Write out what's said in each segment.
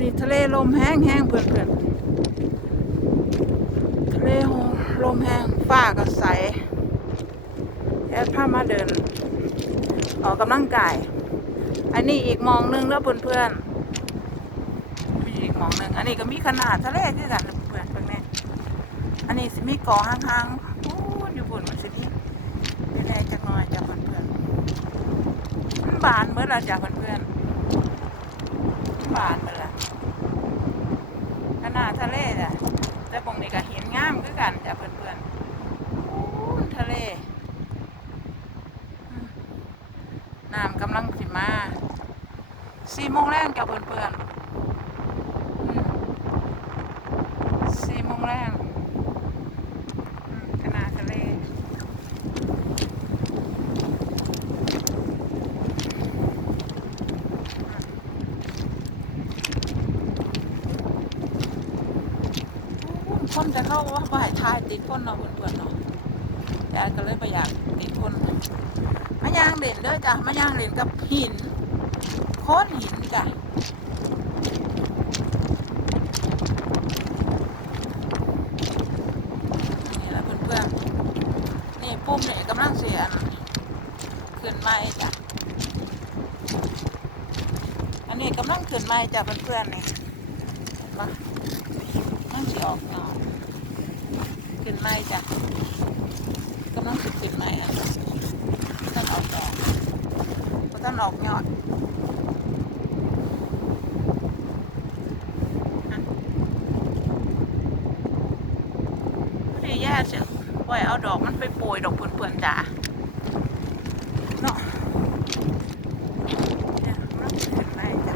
วันนี้ทะเลลมแห้งแห้งเพื่อนเพื่อนๆทะเลลมแห้งฟ้าก็ใสแอดพามาเดิน ออกกำลังกาย อันนี้อีกมองหนึงแล้วเพื่อนเพื่อนๆมีอีกมองหนึงอันนี้ก็มีขนาดทะเลที่กันเพื่อนเพื่อนเนี่ยอันนี้สิมีเกาะห่างๆอู้อยู่บนมันสิมีเป็นแรจักหน่อยจ้ะเพื่อนเพื่อนบานเมื่อไรจ้ะเพื่อนเพื่อนๆมันบาน เมื่อไรขนาดทะเลจ้ะแต่บงนี่ก็เห็นงามคือกันจ้ะเพื่อนเพื่อนๆอู้ทะเลน้ำกำลังสิมาสี่โมงแรงกับเพื่อนๆอืมสี่โมงแรงอืมขนาดทะเลอืมคนจะเข้าว่าบ่ายทาย ติดคนเนาะเพื่อนๆเนาะยายก็เลยไปอยากติดคนมะยางเด่นเด้อจ้ะมะยางเด่นกับหินโค้นหินจ้ะนี่แหละเพื่อนๆนี่ปุ่มเนี่ยกำลังเสียนขึ้นไม้จ้ะอันนี้กำลังขึ้นไม้จ้ะเพื่อนๆนี่เห็นปะนั่งสีออกเนาะขึ้น ไม้จ้ะกำลังสิขึ้นไม้อะต้นออกดอกบ่ต้นออกยอดอะพอดีแย่เสียปล่อยเอาดอกมันไปโปรยดอกเปื่อนๆจ้าเนาะบ่ไหมจ้ะ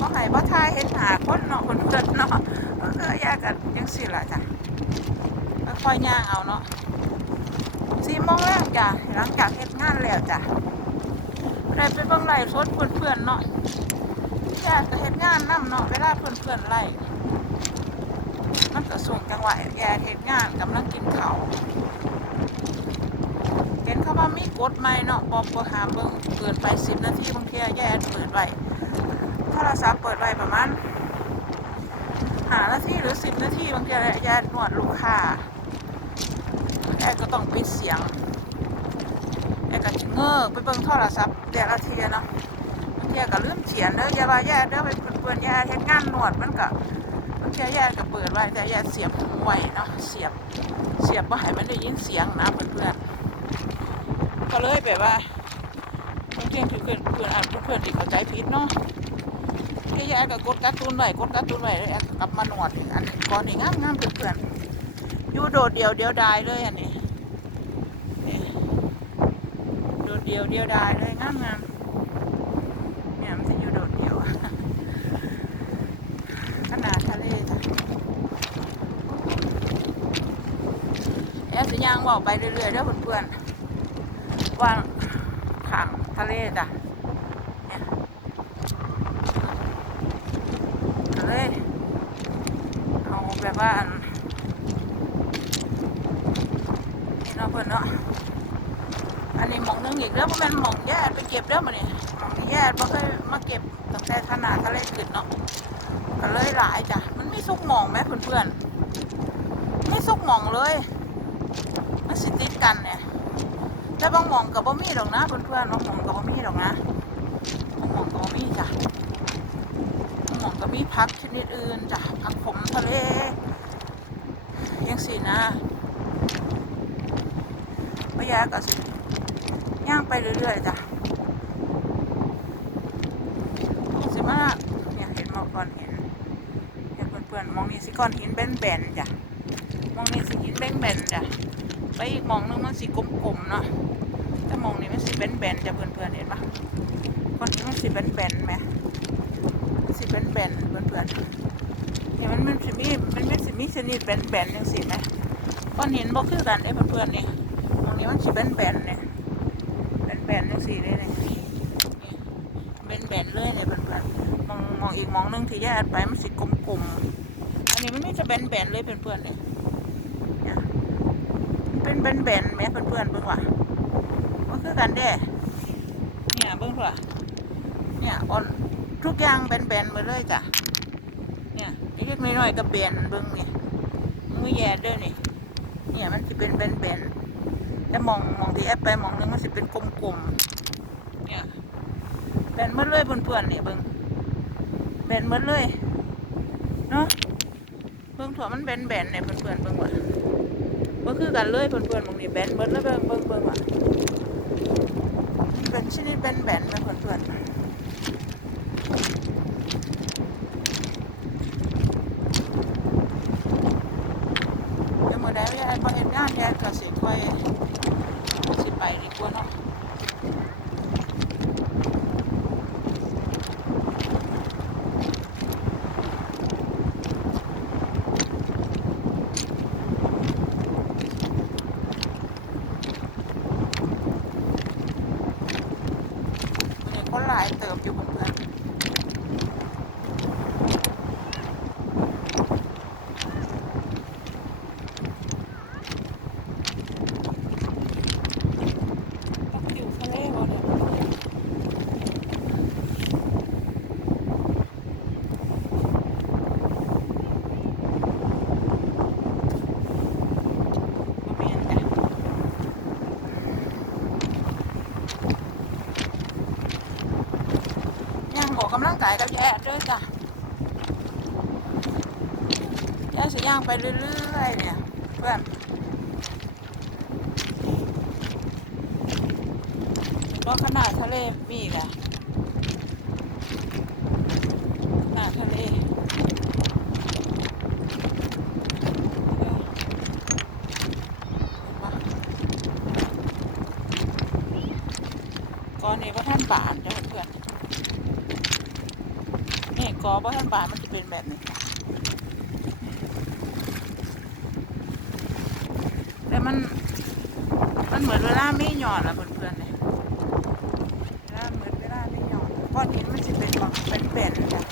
บ่ให้บ่ทายเห็นหาคนเนาะเพื่อนๆเนาะเออแยกกันจังสิล่ะจ้ะ ค่อยย่างเอาเนาะสี่โมงแรกจ้ะหลังจากเฮ็ดงานแล้วจ้ะได้ไปเบิ่งไล่สดเพื่อนๆเนาะญาติก็เฮ็ดงานนํเนาะเวลาเพื่อนๆไล่มันก็ส่งจังหวะแย่เฮ็ดงานกำลังกินข้าวเห็นเขาว่ามีกฎใหม่เนาะบอกบ่หามเบิ่งเกินไป10นาทีบางเทีแย่เปิดไว้โทรศัพท์เปิดไว้ประมาณ5นาทีหรือ10นาทีบางทีแย่นวดลูกค้า แอดก็ต้องปิดเสียง แอดก็จะเงอไปเบิ่งโทรศัพท์แต่ละเทียเนาะบางทีก็ลืมเขียนเด้ออย่าว่าแย่เด้อไปเปิดแย่เฮ็ดงานนวดมันก็บางทีแย่ก็เปิดไว้แต่แย่เสียบหูไว้เนาะเสียบเสียบบ่ให้มันได้ยินเสียงนะเพื่อนๆก็เลยแบบว่าบางทีคือเพื่อนเพื่อนอ่านเพื่อนๆที่เข้าใจผิดเนาะที่แย่ก็กดการ์ตูนไว้กดการ์ตูนไว้แล้วแอดก็กลับมานวดอันนี้ก่อนนี่งามๆเพื่อนๆ อยู่โดดเดียวเดียวดายเลยอันนี้โดดเดียวเดียวดายเลยงามงามเนี่ยมันจะอยู่โดดเดียวขนาดทะเลจ้ะแอสยางบอกไปเรื่อยๆด้อเพื่อนๆว่าขังทะเลจ้ะเนี่ยทะเลเอาแบบว่าอันเนาะเพื่อนเนาะ อันนี้หมองหนึงอีกแล้วเพราะมันหมองแย่ไป เก็บเด้อมาเนี่ยหมองทีแย่บ่เคยมาเก็บตั้งแต่ขนาดทะเลขึ้นเนาะก็เลยหลายจ้ะมันไม่ซุกหมองไหมเพื่อนๆไม่ซุกหมองเลยมันสิติดกันเนี่ยแต่บางหมองกับบ่มีดอกนะเพื่อนๆบางหมองกับบ่มีดอกนะบางหมองกับบ่มีจ้ะบางหมองก็มีพักชนิดอื่นจ้ะผักขมทะเลยังสินะพยาก็สิย่างไปเรื่อยๆจ้ะสิมาเนี่ยเห็นหมอกก่อนเห็นเห็นเพื่อนๆมองนี่สิ ก้อนหินแบนๆจ้ะมองนี่สิหินแบนๆจ้ะไปอีกมองนึงมันสิกลมๆเนาะแต่มองนี่มันสิแบนๆจ้ะเพื่อนๆเห็นปะก้อนหินมันสิแบนๆไหมสิแบนๆเพื่อนๆเนี่ยมันมันสิมีมันมันสิมีชนิดแบนๆจังสิไหมก้อนหินบ่คือกันเด้เพื่อนๆนี่ตรงนี้มันสิเป็นแบนๆเนี่ยแบนๆจังสี่เลยเนี่ยเป็นแบนๆเลยเนี่ยเพื่อนๆมองมองอีกมองหนึงที่แยกไปมันสิกลมๆ นี้มันไม่จะแบนๆเลยเพื่อนๆเนี่ยเนี่ยมันเป็นแบนๆแม่เพื่อนๆเบิ่งว่ะมันคือกันเด้เนี่ยเบิ่งว่ะเนี่ยอ่อนทุกอย่างแบนๆหมดเลยจ้ะเนี่ยเล็กๆน้อยๆก็แบนเบิ่งเนี่ยมือแย่เด้อนี่เนี่ยมันสิเป็นแบนๆแต่มองมองที่แอปไปมองนึงมันสิเป็นกลมๆเนี่ยแบนมดเลยเพื่อนๆนี่เบิ่งแบนมดเลยเนาะ เบื้องถั่วมันแบนๆเนี่ยเพื่อนๆเบื้องว่าบ่คือกันเลยเพื่อนๆมองนี่แบนหมดแล้วเบิ่งเบิ่งเบื้องว่ะเป็นชนิดแบนๆนะเพื่อนๆเดี๋ยวมื่อใดยายพอเห็นงานยายก็สิค่อยสิไปดีกว่าเนาะ วันนี้คนหลายเติบอยู่เพื่อนๆต้องอยู่ทะเลบ่เนี่ยบ่แม่นจ้ะ ย่างออกกำลังกายกับแย่ด้วยจ้ะแย่สิย่างไปเรื่อยๆเนี่ยเพื่อนรถขนาดทะเลมีอีกอะขนาดทะเลเออมาก่อนนี้ก็ท่านบานจ้ะเพื่อน นี่กอบ่ท่านบานมันจะ เป็นแบบนี้ แต่มัน มันเหมือนเวลาไม่หยอดอะเพื่อนๆเนี่ยเวลาเหมือนเวลาไม่หยอดก้อนหินมันจะเป็นแบบเป็นเป็นๆจ้ะ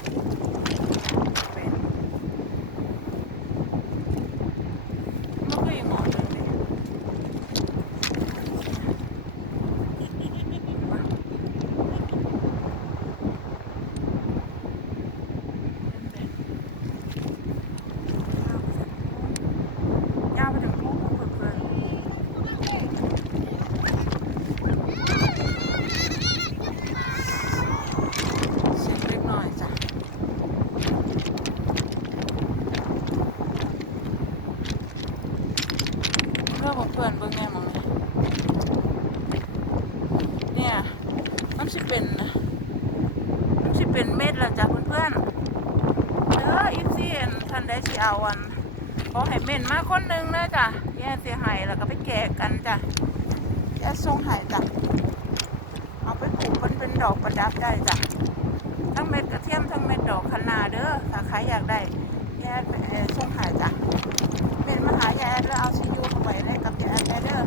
เป็นมันก็ยังหมอนเลยเนี่ยยาวไปถึงลูกเพื่อนๆเสียงเล็กน้อยจ้ะ เพื่อบอกเพื่อนเบิ่งแง่มองเลยเนี่ย มันสิเป็นนะมันสิเป็นเม็ดแล้วจ้ะเพื่อนๆเด้ออีซี่อันท่านได้สิเอาวันขอให้เม่นมาคนหนึงนะจ้ะแย่เสียหายแล้วก็ไปแกะกันจ้ะแย่ทรงหายจ้ะเอาไปปลูกมันเป็นดอกประดับได้จ้ะทั้งเม็ดกระเทียมทั้งเม็ดดอกคะนาเด้อถ้าใครอยากได้แย่เอ่อทรงหายจ้ะเป็นมาหายายแล้วเอาซียูเข้าไปได้กับยายแม่เด้อ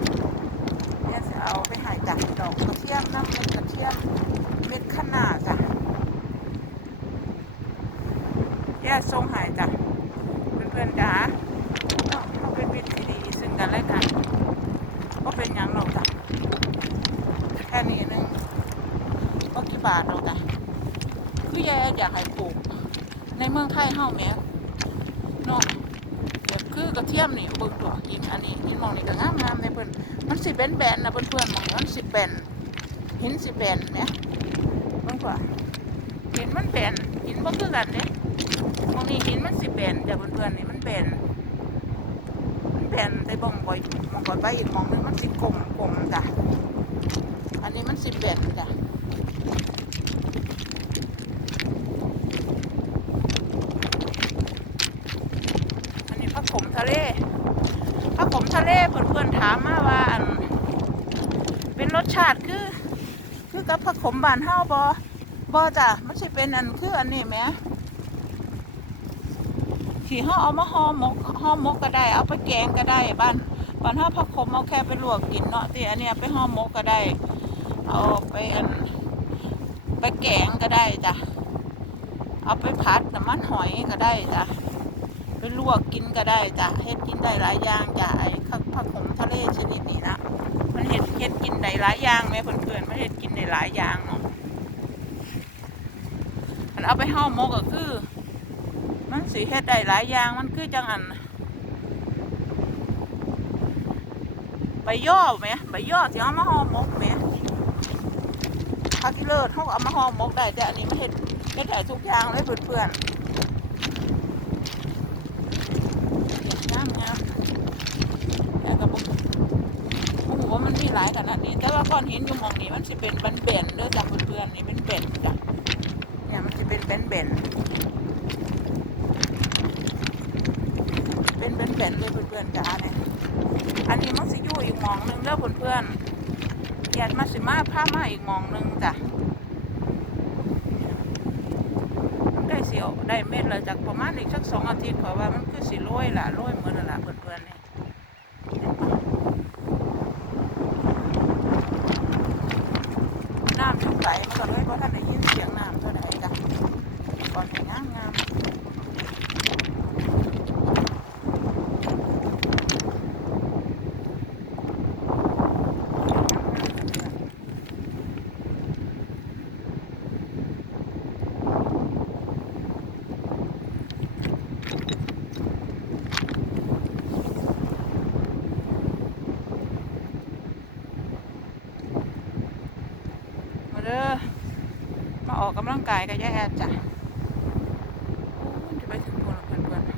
เนี่จะเอาไปหายจากดอก มน้ำเม็ดกระเทียมเม็ดขนาดจ้ะแย่ทรงหายจ้ะเพื่อนๆจ๋าเราเป็นมิตรที่ดีซึ่งกันและกันก็เป็นอย่างเราจ้ะแค่นี้นึงก็กี่บาทเราจ้ะคือแยายอยากให้ปลูก ในเมืองไทยเฮาแม่เนาะคือกระเทียมนี่เบิ่งตัวกินอันนี้หินหมองนี่ก็งามงามในเพิ่นมันสิแบนแบนๆนะเพื่อนเพื่อนๆมองนี่มันสิแบน หินสิแบนเนี่ยเบิ่งตัวหินมันแบนหินบ่คือกันเด้หมองนี่หินมันสิแบนจ้ะเพื่อนเพื่อนๆนี่มันแบนมันแบนแต่บ่งบ่อยมองก่อนไปอีกหมองนึงมันสิกลมกลมๆจ้ะอันนี้มันสิแบนจ้ะอันนี้ผักขมทะเลผักขมทะเลเพื่อนๆถามมาว่าอันเป็นรสชาติคือ คือกับผักขมบานเฮาบอบอจ้ะมันสิเป็นอันคืออันนี้แหมที่เฮาเอามาห่อหมกห่อหมกก็ได้ เอาไปแกงก็ได้บ้านบ้านเฮาผักขมเอาแค่ไปลวกกินเนาะที่อันเนี้ยไปห่อหมกก็ได้ เอาไปอันไปแกงก็ได้จ้ะเอาไปผัดน้ำมันหอยก็ได้จ้ะไปลวกกินก็ได้จ้ะเฮ็ดกินได้หลายอย่างจ้ะไอ้ผักผักขมทะเลชนิดนี้นะ เฮ็ดกินได้หลายอย่างแม่เพื่อนๆมันเฮ็ดกินได้หลายอย่างเนาะอันเอาไปห่อหมกก็คือ มันสีเฮ็ดได้หลายอย่างมันคือจังอันใบย่อไหมใบย่อที่เอามาห่อหมกไหมผักกิเลิศเขาก็เอามาห่อหมกได้แต่อันนี้มันเฮ็ดเฮ็ดได้ทุกอย่างเลยเพื่อนๆงามงามแล้วก็บอกโอ้โหว่ามันมีหลายขนาดนี้ แต่ ว่าก้อนหินอยู่หมองนี้มันสิเป็นบันเบนๆเด้อจ้ะเพื่อนๆนี่เป็นเบนจ้ะเนี่ยมันสิเป็นเบนเบนๆเป็นเป็นเป็นเลยเพื่อนๆจ้าเนี่ยอันนี้มันสิอยู่อีกหมองหนึงเด้อเพื่อนๆอยากมาสิมาพามาอีกหมองหนึงจ้ะมันได้เสียวได้เม็ดเลยจากประมาณอีกสักสองอาทิตย์เพราะว่ามันคือสิโรยล่ะโรยเหมือนนั่นล่ะเพื่อนๆนี่เห็นปะน้ำชุบไหลมันก็เลยเพราะท่านได้ยินเสียงน้ำเท่าไหร่จ้ะก่อนจะงามงามมาเด้อมาออ กกำลังกายกับยายแอดจ้ะโอ้ยจะไปถึงตัวแล้วเพื่อนๆ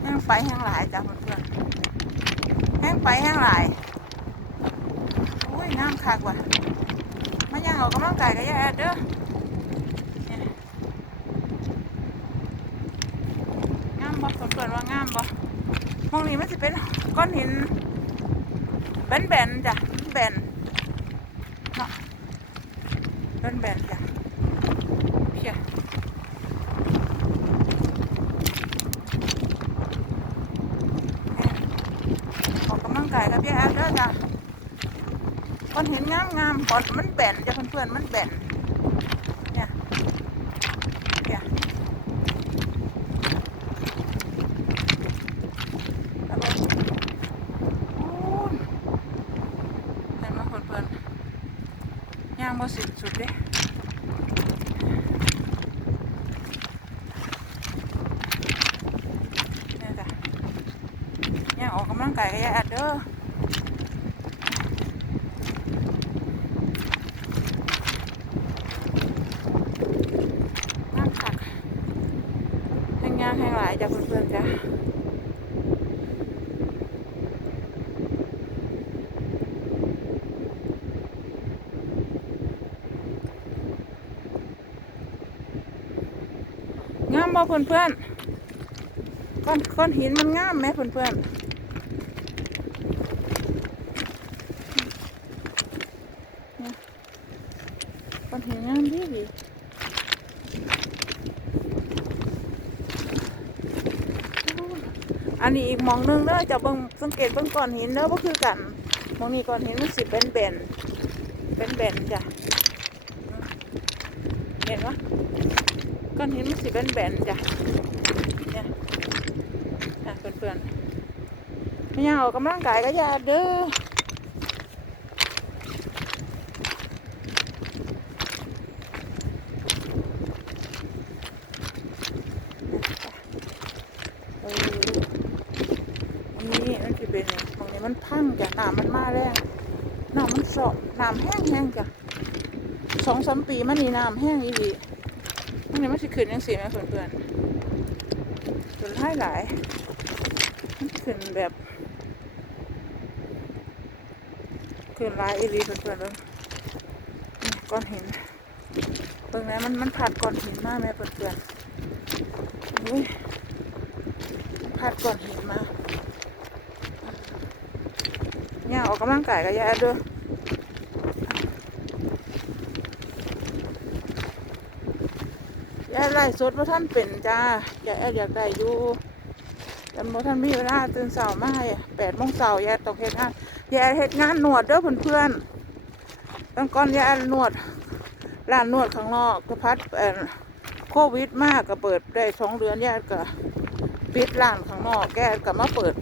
แห้งไฟแห้งหลายจ้ะเพื่อนๆแห้งไฟแห้งหลายโอ้ยน้ำคักว่ะมาย่างออกกำลังกายกับยายแอดเด้อเนี่ยงามบ่ เพื่อนว่างามบ่มองนี้มันจะเป็นก้อนหิน แบนๆจ้ะแบนเนาะแบนๆจ้ะเพียออกกำลังกายกับพี่แอฟเด้อจ้ะคนเห็นงามๆก่อนมันแบนจ้ะเพื่อนๆมันแบนเนี่ยเนี่ยแล้วก็โอ้ยเห็นไหมเพื่อน ๆย่างบ่สิสุดเด้เนี่ยจ้ะ ย่างออกกำลังกายกับยายแอดเด้อน้ำผักแห้งย่างแห้งหลายจ้ะเพื่อนๆจ้ะงามบ่เพื่อนก้อนก้อนหินมันงามไหมเพื่อนๆก้อนหินงามดีดีอันนี้อีกมองหนึงเด้อจะเบิ่งสังเกตเบิ่งก้อนหินเด้อบ่คือกันมองนี้ก้อนหินมันสิเป็นแบนเป็นแบนจ้ะเห็นปะ ก้อนหินมันสิเป็นแบนจ้ะเนี่ยอะเพื่อนๆไม่อยากออกกำลังกายก็อย่าเด้ออันนี้มันจะเป็นตรงนี้มันพังจ้ะน้ำมันมาแรงน้ำมันสอบน้ำแห้งแห้งจ้ะสองสามปีมันนี่น้ำแห้งอีห ลีตรงนี้มันจะขึ้นยังสีไหมเพื่อนๆขึ้นหลายหลายมันขึ้นแบบขึ้นลายอีหลีเพื่อนๆเลยนี่ก้อนหินตรงนี้มันมันผัดก้อนหินมากไหมเพื่อนๆอุ้ยพัดก่อนหินมากเนี่ยออกกำลังกายกับยาด้วยยาย ไล่สดว่าท่านเป็นจ้าอยายแอดอยากได้อยู่แต่บ่ท่านมีเวลาตื่นเสาร์มาให้แปดโมงเสาร์ยายต้องเฮ็ดงานยายเฮ็ดงานหนวดเด้อเพื่อนๆตั้งก่อนยายหนวดร้านนวดข้างนอกกระพัดเออโควิดมากก็เปิดได้สองเดือนญาติก็ปิดร้านข้างนอกแกก็มาเปิด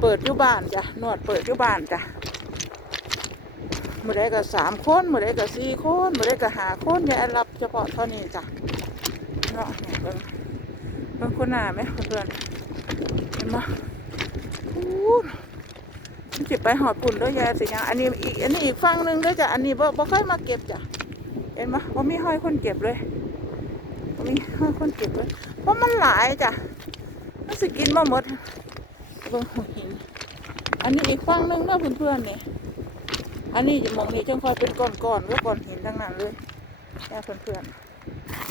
เปิดอยู่บ้านจ้ะนวดเปิดอยู่บ้านจ้ะมื่อได้ก็สามคนมื่อได้ก็สี่คนมื่อได้ก็หาคนยายรับเฉพาะเท่านี้จ้ะ เนาะเนี่ยเบิ่งเบิ่งคนหน้าไหมเพื่อนเห็นไหมอู้มันจิไปหอดปุ่นด้วยยาสิยังอันนี้อีกอันนี้อีกฝั่งหนึ่งด้วยจ้ะอันนี้บ่บ่ค่อยมาเก็บจ้ะเห็นไหมว่ามีห้อยคนเก็บเลยบ่มีห้อยคนเก็บเลยเพราะมันหลายจ้ะมันสิกินบ่หมดเบิ่งหัวหินอันนี้อีกฝั่งหนึ่งเนาะเพื่อนๆนี่อันนี้จะมองนี่จังค่อยเป็นก้อนๆหรือก้อนหินทั้งนั้นเลยแค่เพื่อนๆ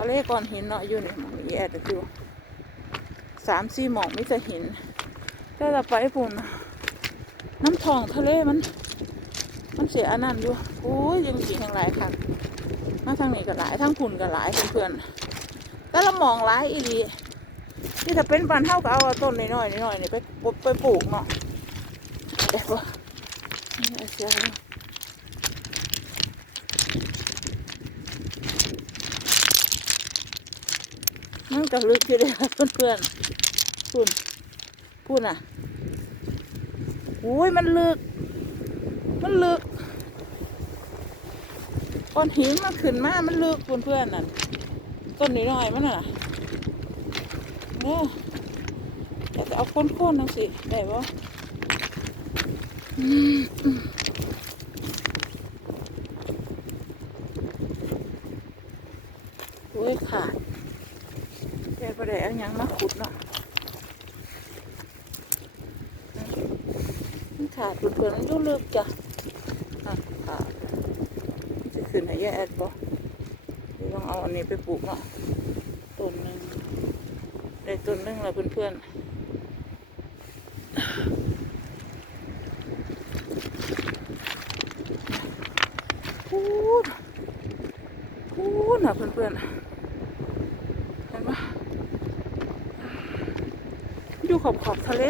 เขาเรียกก้อนหินเนาะอยู่นี่มองนี้แอดอยู่สามสี่หมองมิจะหินถ้าเราไปปุ่นน้ำทองทะเลมัน มันเสียอันนั้นอยู่โอ้ยยังสีทั้งหลายค่ะมาทางนี้ก็หลายทั้งปุ่นก็หลายเพื่อนๆแต่ละหมองหลายอีหลีนี่ถ้าเป็นปันเท่ากับเอาต้นน้อยๆน้อยๆนี่ไปปลูกไปปลูกเนาะเดี๋ยวว่านี่เอาเสียแล้ว มันก็ลึกอยู่เลยครับเพื่อนๆพูนพูนอะโอ้ยมันลึก มันลึกก้อนหินมันขึ้นมามันลึกเพื่อนๆน่ะต้นน้อยๆมันน่ะเนี่ยแต่จะเอาค้นๆนังสิได้ปะโอ้ยขาด แกประเดี๋ยวยังมาขุดเนาะมันขาดเพื่อนๆมันยุ่ลึกจ้ะขาดจะขึ้นให้แย่แอดปะต้องเอาอันนี้ไปปลูกเนาะต้นหนึ่งได้ต้นหนึงแล้วเพื่อนๆพูดพูดนะเพื่อนๆเห็นปะอยู่ ขอบขอบทะเล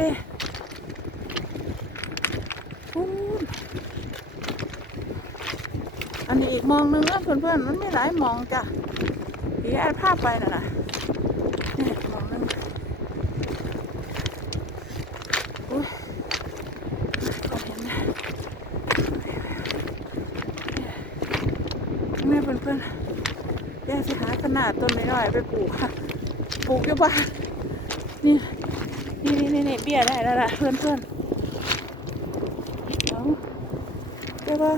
อันนี้อีกมองหนึงนะเพื่อนๆมันไม่หลายมองจ้ะที่แอดภาพไปน่ะนะนี่มองนั่นอุ้ยก็เห็นนะแม่เพื่อนๆแยกสิหาขนาดต้นไม่น้อยไปปลูกค่ะปลูกอยู่บ้านนี่ นี่นี่นี่นี่เบี้ยได้แล้วล่ะเพื่อนเพื่อนเอาแต่ว่า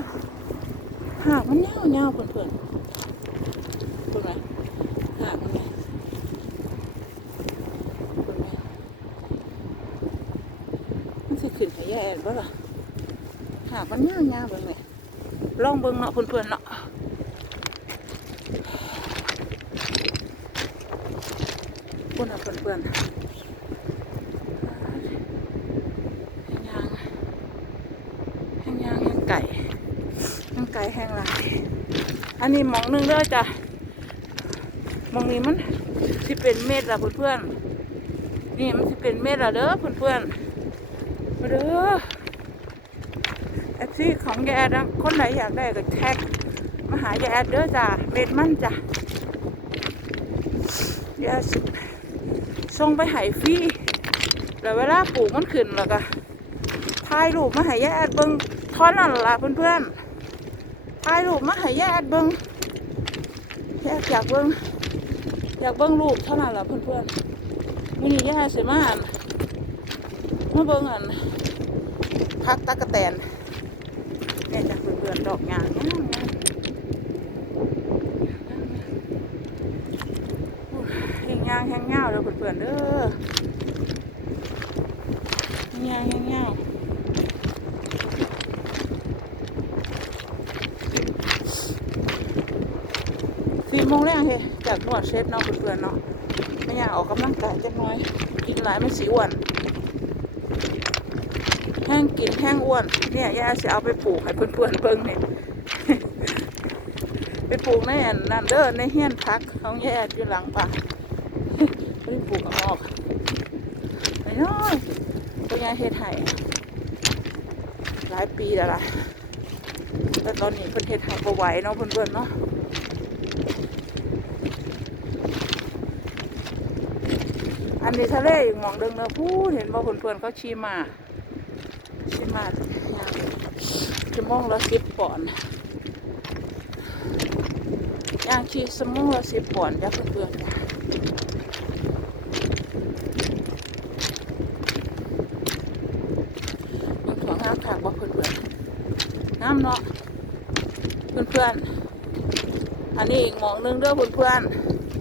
หากมันเงาเงาเพื่อนเพื่อนๆเพื่อนไหมหากมันไงมันสิขึ้นให้แย่บ่ล่ะหากมันเง่ายง่าเบิ่งเลยลองเบิ่งเนาะเพื่อนๆเนาะพุ่นเอาเพื่อนๆแห้งยางแห้งยางแห้งไก่แห้งไก่แห้งหลาย อันนี้มองหนึงเด้อจ้ะมองนี้มันสิเป็นเม็ดละเพื่อนๆนี่มันสิเป็นเม็ดละเด้อเพื่อนๆมาเด้อแอปซี่ของยายแอดคนไหนอยากได้ก็แท็กมาหายายแอดเด้อจ้ะเม็ดมันจ้ะยายส่งไปหายฟรีแล้วเวลาปลูกมันขึ้นแล้วก็ถ่ายรูปมาหายายแอดเบิ้งท่อนนั่นล่ะเพื่อนๆ ถ่ายรูปมาใหายายแอดเบิ้งยายแอยากเบิ้งอยากเบิ้งรูปเท่านั้นแหละเพื่อนๆมื้อนี้ยายสิมาอ่านมาเบิ่งอันพักตะกะแตนเนี่ยจากเพื่อนๆดอกงานงามงามแห้งยางแห้งเงาเด้อเพื่อนๆเด้อแห้งยางแห้งเงาสี่โมงแรงเฮ้จาก นวดเชฟเนาะเพื่อนๆเนาะไม่อยากออกกำลังกายจังน้อย กินหลายไม่สิอ้วน แห้งกินแห้งอ้วน เนี่ยย่าจะเอาไปปลูกให้เพื่อนๆเบิ่งเนี่ยไปปลูกในนั่นเด้อในเฮียนพักของย่อยู่หลังป่าไม่ได้ปลูกอออกไอ้น้อยตัวยายเฮ็ดไห้หลายปีแล้วล่ะแต่ตอนนี้เพิ่นเฮ็ดให้บ่ไหวเนาะเพื่อนๆเนาะ นนี้ทะเลอีกหมองเดิงเนาะพูดเห็นบ่เพื่อนๆเขาชี้มาชี้มาชั่วโมงละสิบปอนด์ย่างชีชั่วโมงละสิบปอนด์จ้ะเพื่อนๆจ้ะมันของงามคักบ่เพื่อนๆงามเนาะเพื่อนๆอันนี้อีกหมองนึงเด้อเพื่อน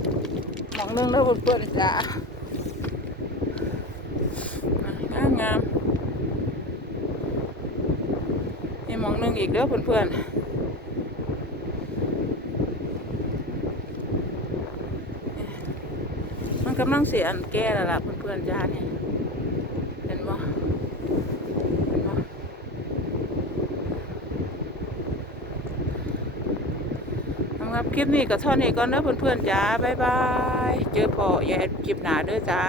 ๆหมองนึงเด้อเพื่อนๆจ้าม งามๆนี่มองหนึงอีกเด้อเพื่อนๆมันกำลังเสียอันแก้แล้วล่ะเพื่อนๆจ้าเนี่ยเห็นบ่เห็นบ่สำหรับคลิปนี้ก็เท่านี้ก่อนเด้อเพื่อนๆจ้าบ๊ายบาย เจอพออย่าคลิปหนาเด้อจ้า